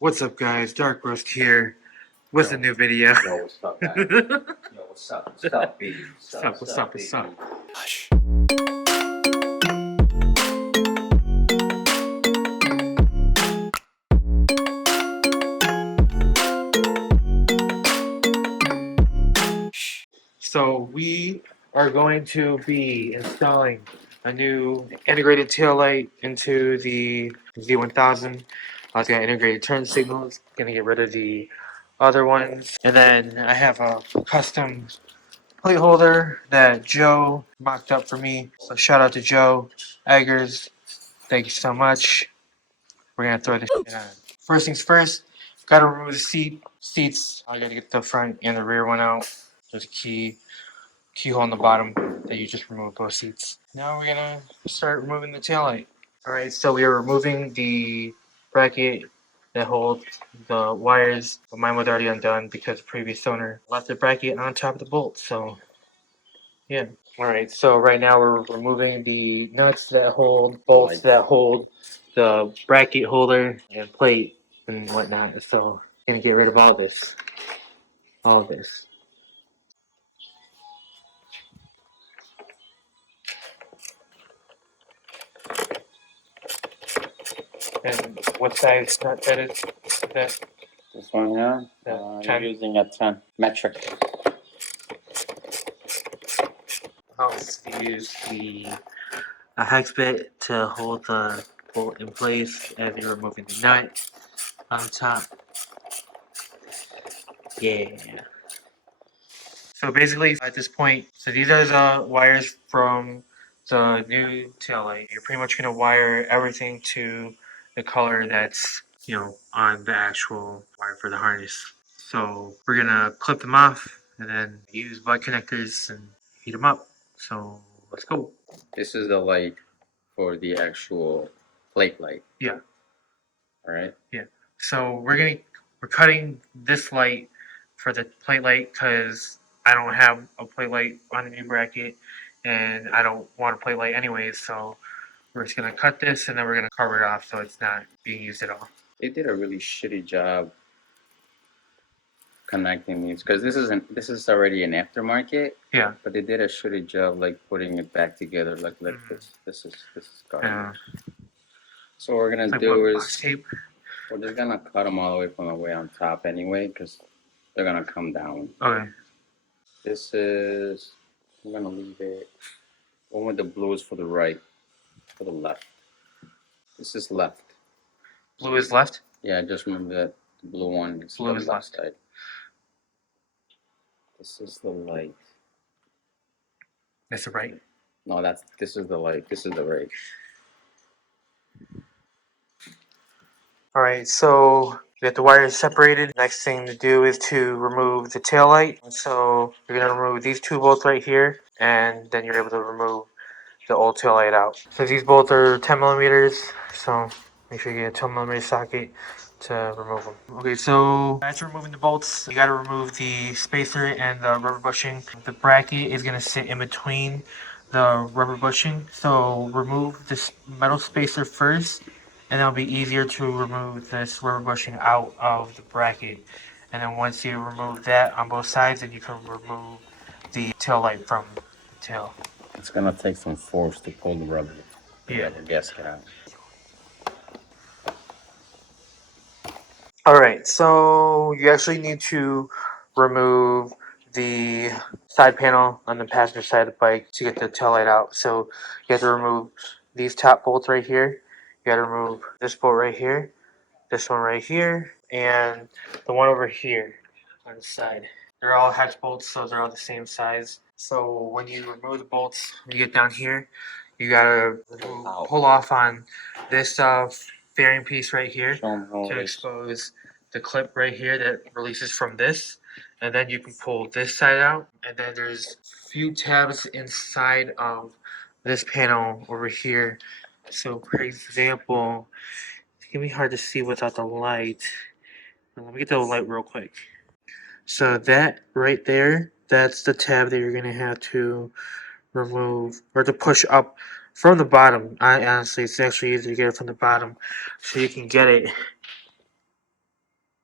What's up, guys? Dark Roast here with a new video. Yo, what's up, guys? Yo, what's up? What's up, baby? What's up? Hush. So we are going to be installing a new integrated tail light into the Z1000. It's got integrated turn signals. Gonna get rid of the other ones, and then I have a custom plate holder that Joe mocked up for me. So shout out to Joe Eggers. Thank you so much. We're gonna throw this shit on. First things first, gotta remove the seats. I gotta get the front and the rear one out. There's a keyhole on the bottom that you just remove both seats. Now we're gonna start removing the taillight. Alright, so we are removing the bracket that holds the wires, but mine was already undone because the previous owner left the bracket on top of the bolt, so yeah. Alright, so right now we're removing the nuts that hold, bolts that hold the bracket holder and plate and whatnot. So gonna get rid of all this. All of this. And what size nut that is? That This one here, Yeah, you're using a 10 metric. also use a hex bit to hold the bolt in place as you're removing the nut on top. Yeah. So basically, at this point, so these are the wires from the new taillight. You're pretty much gonna wire everything to the color that's on the actual wire for the harness. So we're gonna clip them off and then use butt connectors and heat them up. So let's go. This is the light for the actual plate light. Yeah. All right. Yeah. So we're cutting this light for the plate light because I don't have a plate light on the new bracket, and I don't want a plate light anyways. So we're just gonna cut this, and then we're gonna cover it off so it's not being used at all. They did a really shitty job connecting these because this is already an aftermarket. Yeah. But they did a shitty job like putting it back together like this. This is garbage. So what we're gonna Like do what, is box tape? we're just gonna cut them all the way from the way on top anyway because they're gonna come down. Okay. This is, I'm gonna leave it. One with the blue is for the right, for the left. This is left. Blue is left. Yeah, just remember that the blue one is Blue the is left left. side. This is the light. That's the right. No, this is the light. This is the right. All right, so we got the wires separated. Next thing to do is to remove the tail light. So you're gonna remove these two bolts right here, and then you're able to remove the old tail light out. So these bolts are 10 millimeters, so make sure you get a 10 millimeter socket to remove them. Okay, so as you're removing the bolts, you gotta remove the spacer and the rubber bushing. The bracket is gonna sit in between the rubber bushing, so remove this metal spacer first, and it'll be easier to remove this rubber bushing out of the bracket. And then once you remove that on both sides, then you can remove the tail light from the tail. It's gonna take some force to pull the rubber gasket out. Alright, so you actually need to remove the side panel on the passenger side of the bike to get the tail light out. So you have to remove these top bolts right here. You gotta remove this bolt right here, this one right here, and the one over here on the side. They're all hex bolts, so they're all the same size. So when you remove the bolts, when you get down here, you gotta pull off on this fairing piece right here to expose the clip right here that releases from this, and then you can pull this side out, and then there's a few tabs inside of this panel over here. So for example, it's gonna be hard to see without the light. Let me get the light real quick. So that right there, that's the tab that you're gonna have to remove or to push up from the bottom. I honestly, it's actually easier to get it from the bottom, so you can get it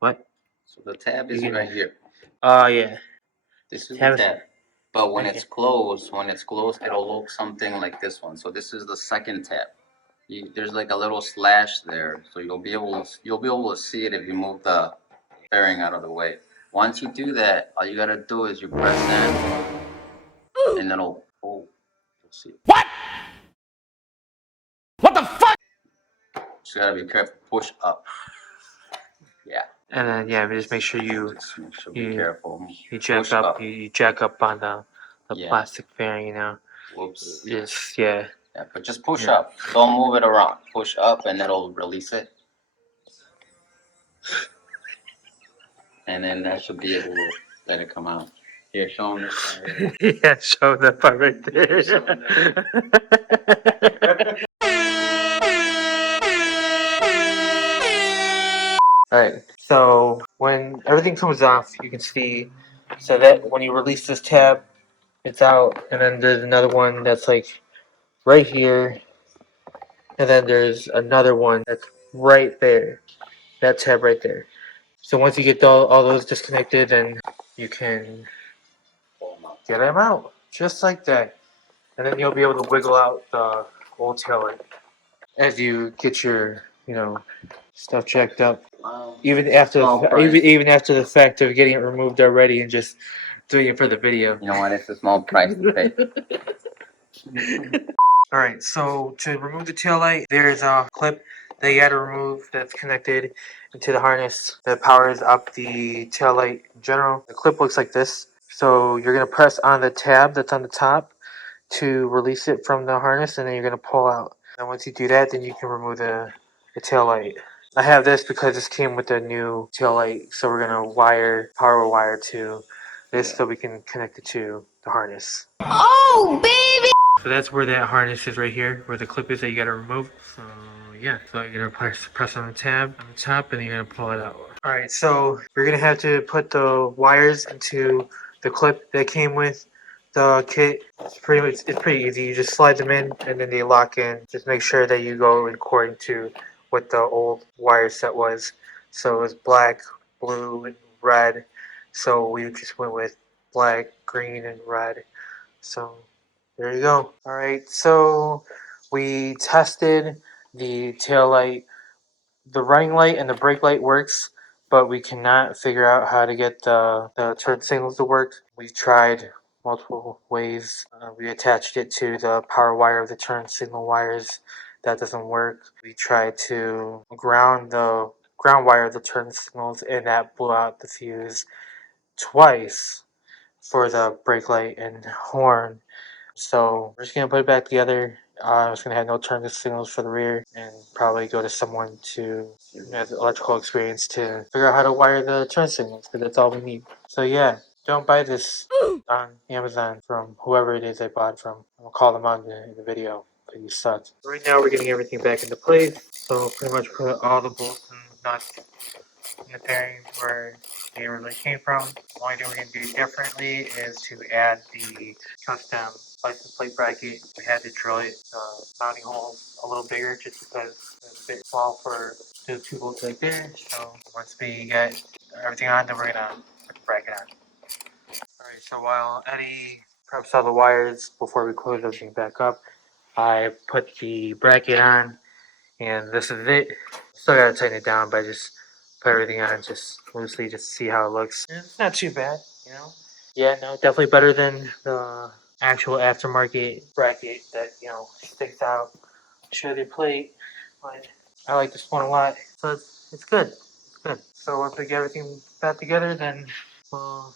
What? So the tab is You can- right here. Oh yeah. This is Tab the is- tab. But when Okay. it's closed, it'll look something like this one. So this is the second tab. There's like a little slash there, so you'll be able to see it if you move the fairing out of the way. Once you do that, all you gotta do is you press in, and it'll you'll see. What? What the fuck? So you gotta be careful. Push up. Yeah. And then yeah, just make sure you Just make sure you- be careful. you jack Push up, up. You jack up on the Yeah. plastic fairing, you know. Whoops. Just yeah. Yeah, but just push Yeah. up. Don't move it around. Push up, and it'll release it. And then that should be able to let it come out. Here, show them this side. Yeah, show the part right there. Alright, so when everything comes off, you can see, so that when you release this tab, it's out, and then there's another one that's like right here, and then there's another one that's right there, that tab right there. So once you get all those disconnected, then you can get them out, just like that. And then you'll be able to wiggle out the old tail light as you get your, stuff checked up. Even after, Small price. even after the fact of getting it removed already and just doing it for the video. You know what? It's a small price to pay. All right, so to remove the tail light, there's a clip that you got to remove that's connected into the harness that powers up the tail light in general. The clip looks like this. So you're gonna press on the tab that's on the top to release it from the harness, and then you're gonna pull out. And once you do that, then you can remove the tail light. I have this because this came with a new tail light, so we're gonna power wire to this so we can connect it to the harness. Oh, baby! So that's where that harness is right here, where the clip is that you gotta remove. So yeah, so you're gonna press on the tab on the top, and you're gonna pull it out. All right, so you're gonna have to put the wires into the clip that came with the kit. It's pretty easy. You just slide them in, and then they lock in. Just make sure that you go according to what the old wire set was. So it was black, blue, and red. So we just went with black, green, and red. So there you go. All right, so we tested the tail light. The running light and the brake light works, but we cannot figure out how to get the turn signals to work. We tried multiple ways. We attached it to the power wire of the turn signal wires. That doesn't work. We tried to ground the ground wire of the turn signals, and that blew out the fuse twice for the brake light and horn. So we're just gonna put it back together. I'm just gonna have no turn signals for the rear, and probably go to someone who has electrical experience to figure out how to wire the turn signals, because that's all we need. So yeah, don't buy this on Amazon from whoever it is I bought it from. I'll call them out in the video, because you sucked. Right now we're getting everything back into place. So pretty much put all the bolts and nuts in the bearings where they originally came from. The only thing we're going to do differently is to add the custom license plate bracket. We had to drill it, mounting holes a little bigger just because it's a bit small for the two bolts right there. So once we get everything on, then we're going to put the bracket on. Alright, so while Eddie preps all the wires before we close everything back up, I put the bracket on, and this is it. Still gotta tighten it down, but I just put everything on just loosely just to see how it looks. And it's not too bad, you know? Yeah, no, definitely better than the actual aftermarket bracket that, sticks out, show the plate. But I like this one a lot. So it's good. It's good. So once we get everything back together, then we'll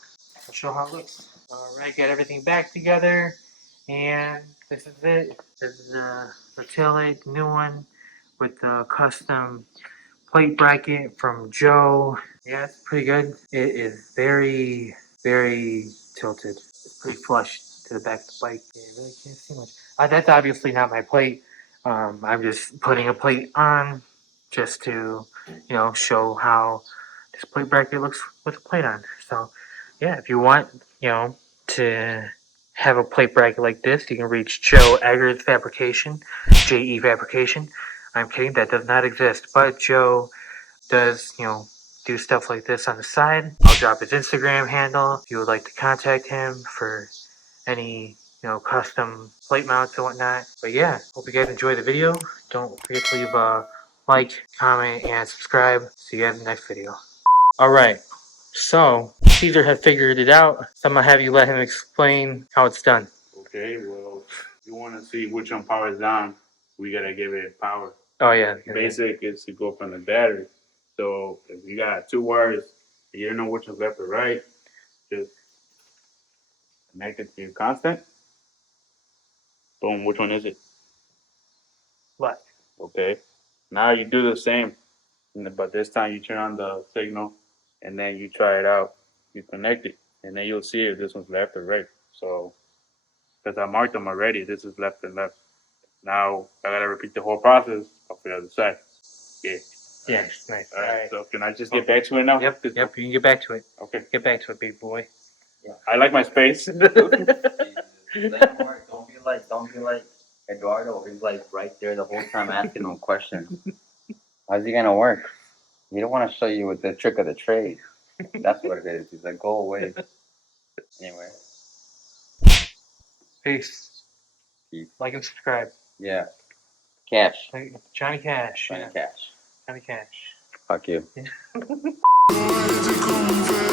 show how it looks. Alright, get everything back together, and this is it. This is the taillight, the new one, with the custom plate bracket from Joe. Yeah, it's pretty good. It is very, very tilted. It's pretty flush to the back of the bike. Yeah, you really can't see much. That's obviously not my plate. I'm just putting a plate on just to, show how this plate bracket looks with a plate on. So, yeah, if you want, to have a plate bracket like this, you can reach Joe Eggers Fabrication, JE Fabrication. I'm kidding, that does not exist. But Joe does, do stuff like this on the side. I'll drop his Instagram handle if you would like to contact him for any custom plate mounts and whatnot. But yeah, hope you guys enjoy the video. Don't forget to leave a like, comment, and subscribe. See you guys in the next video. Alright, so Caesar has figured it out, so I'm gonna have you let him explain how it's done. Okay, well, if you want to see which one powers down, we gotta give it power. Oh yeah. Basic is to go from the battery. So if you got two wires, and you don't know which one's left or right, just connect it to your constant. Boom, which one is it? Left. Okay. Now you do the same, but this time you turn on the signal, and then you try it out. You connect it, and then you'll see if this one's left or right. So, because I marked them already, this is left and left. Now I gotta repeat the whole process of the other side. Yeah. Yes, nice. All right. So can I just get back to it now? Yep, you can get back to it. Okay. Get back to it, big boy. I like my space. Let him work. Don't be like Eduardo. He's like right there the whole time asking him questions. How's he gonna work? He don't want to show you with the trick of the trade. That's what it is. He's like, go away. Anyway, Peace. Peace. Like and subscribe. yeah. Cash. Like Johnny Cash. Johnny Cash. Johnny Cash. Fuck you. Why did you come